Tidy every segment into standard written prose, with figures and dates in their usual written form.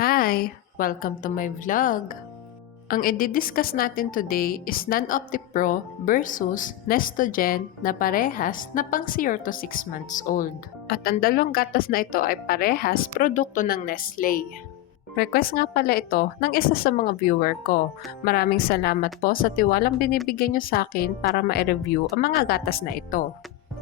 Hi! Welcome to my vlog. Ang i-discuss natin today is Non-Opti-Pro versus Nestogen na parehas na pang 0 to 6 months old. At ang dalawang gatas na ito ay parehas produkto ng Nestle. Request nga pala ito ng isa sa mga viewer ko. Maraming salamat po sa tiwalang binibigyan nyo sa akin para ma-review ang mga gatas na ito.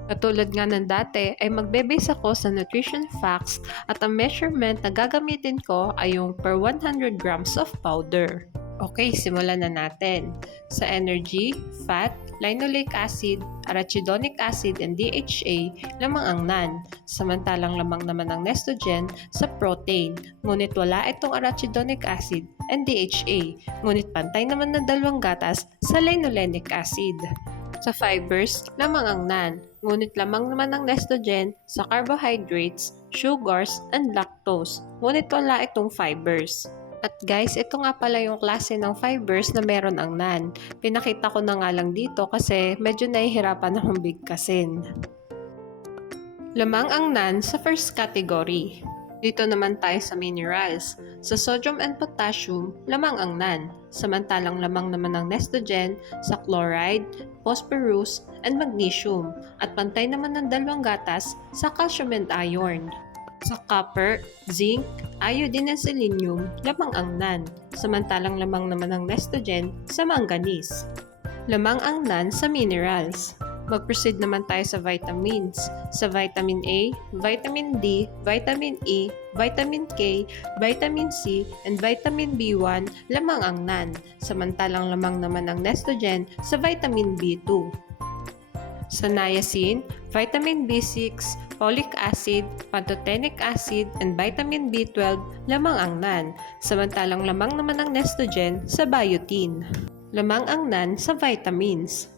Katulad nga ng dati ay magbe-base ako sa nutrition facts at ang measurement na gagamitin ko ay yung per 100 grams of powder. Okay, simulan na natin. Sa energy, fat, linoleic acid, arachidonic acid, and DHA, lamang ang NAN. Samantalang lamang naman ang Nestogen sa protein, ngunit wala itong arachidonic acid and DHA, ngunit pantay naman ng dalawang gatas sa linolenic acid. Sa fibers, lamang ang NAN, ngunit lamang naman ang Nestogen sa carbohydrates, sugars, and lactose, ngunit wala itong fibers. At guys, ito nga pala yung klase ng fibers na meron ang NAN. Pinakita ko na nga lang dito kasi medyo nahihirapan akong bigkasin. Lamang ang NAN sa first category. Dito naman tayo sa minerals. Sa sodium and potassium, lamang ang NAN. Samantalang lamang naman ang Nestogen sa chloride, phosphorus, and magnesium. At pantay naman ng dalawang gatas sa calcium and iron. Sa copper, zinc, iodine and selenium, lamang ang NAN. Samantalang lamang naman ang Nestogen sa manganese. Lamang ang NAN sa minerals. Mag-proceed naman tayo sa vitamins. Sa vitamin A, vitamin D, vitamin E, vitamin K, vitamin C, and vitamin B1, lamang ang NAN. Samantalang lamang naman ang Nestogen sa vitamin B2. Sa niacin, vitamin B6, folic acid, pantothenic acid, and vitamin B12, lamang ang NAN. Samantalang lamang naman ang Nestogen sa biotin. Lamang ang NAN sa vitamins.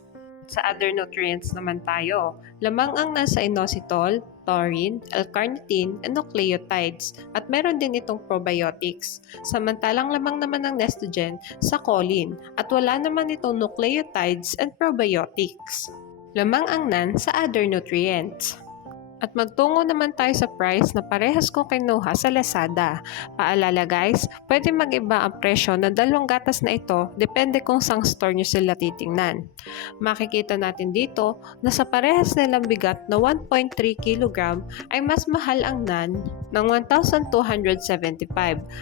Sa other nutrients naman tayo, lamang ang NAN sa inositol, taurine, L-carnitine, and nucleotides, at meron din itong probiotics. Samantalang lamang naman ang Nestogen sa choline, at wala naman itong nucleotides and probiotics. Lamang ang NAN sa other nutrients. At magtungo naman tayo sa price na parehas kong kinuha sa Lazada. Paalala guys, pwede mag-iba ang presyo ng dalawang gatas na ito depende kung sang store nyo sila titingnan. Makikita natin dito na sa parehas nilang bigat na 1.3 kg ay mas mahal ang NAN ng 1,275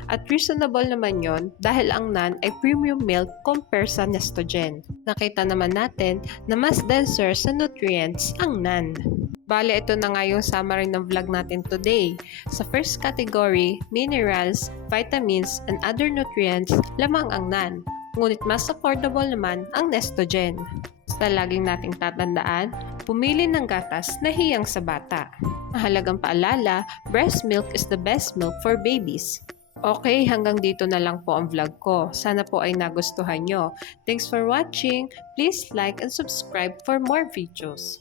at reasonable naman yon dahil ang NAN ay premium milk compare sa Nestogen. Nakita naman natin na mas denser sa nutrients ang NAN. Bale, ito na nga yung summary ng vlog natin today. Sa first category, minerals, vitamins, and other nutrients, lamang ang NAN. Ngunit mas affordable naman ang Nestogen. Basta laging nating tatandaan, pumili ng gatas na hiyang sa bata. Mahalagang paalala, breast milk is the best milk for babies. Okay, hanggang dito na lang po ang vlog ko. Sana po ay nagustuhan nyo. Thanks for watching. Please like and subscribe for more videos.